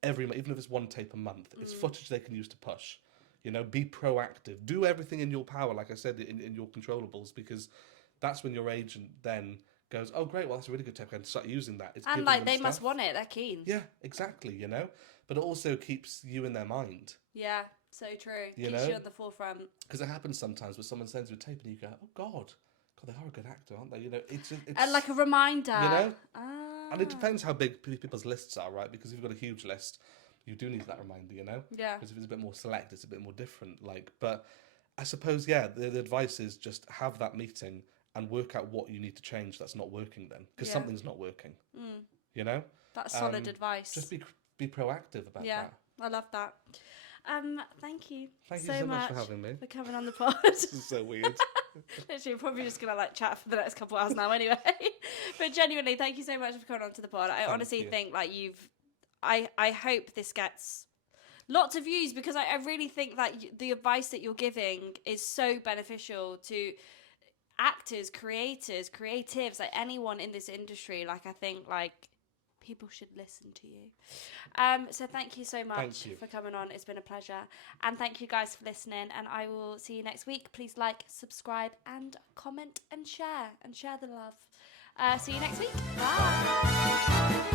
Even if it's one tape a month. It's footage they can use to push. You know, be proactive. Do everything in your power, like I said, in your controllables, because that's when your agent then goes, oh, great, well, that's a really good tape. I can start using that. It's And, like, they must want it. They're keen. Yeah, exactly, you know? But it also keeps you in their mind. Yeah, so true. You Keeps know? you on the forefront. Because it happens sometimes where someone sends you a tape and you go, oh, God, they are a good actor, aren't they? You know, it's And, like, a reminder. You know? Ah. And it depends how big people's lists are, right? Because if you've got a huge list, you do need that reminder, you know? Yeah. Because if it's a bit more select, it's a bit more different. Like, but I suppose, yeah, the advice is just have that meeting and work out what you need to change that's not working then. Because something's not working. You know? That's solid advice. Just be proactive about that. I love that. Thank you. Thank you so much for having me. For coming on the pod. This is so weird. Literally, probably just gonna like chat for the next couple of hours now, anyway. But genuinely, thank you so much for coming onto the pod. I honestly think like I hope this gets lots of views, because I really think that the advice that you're giving is so beneficial to actors, creators, creatives, like anyone in this industry. Like, I think like people should listen to you. So thank you so much for coming on. It's been a pleasure. And thank you guys for listening. And I will see you next week. Please like, subscribe, and comment and share the love. See you next week. Bye.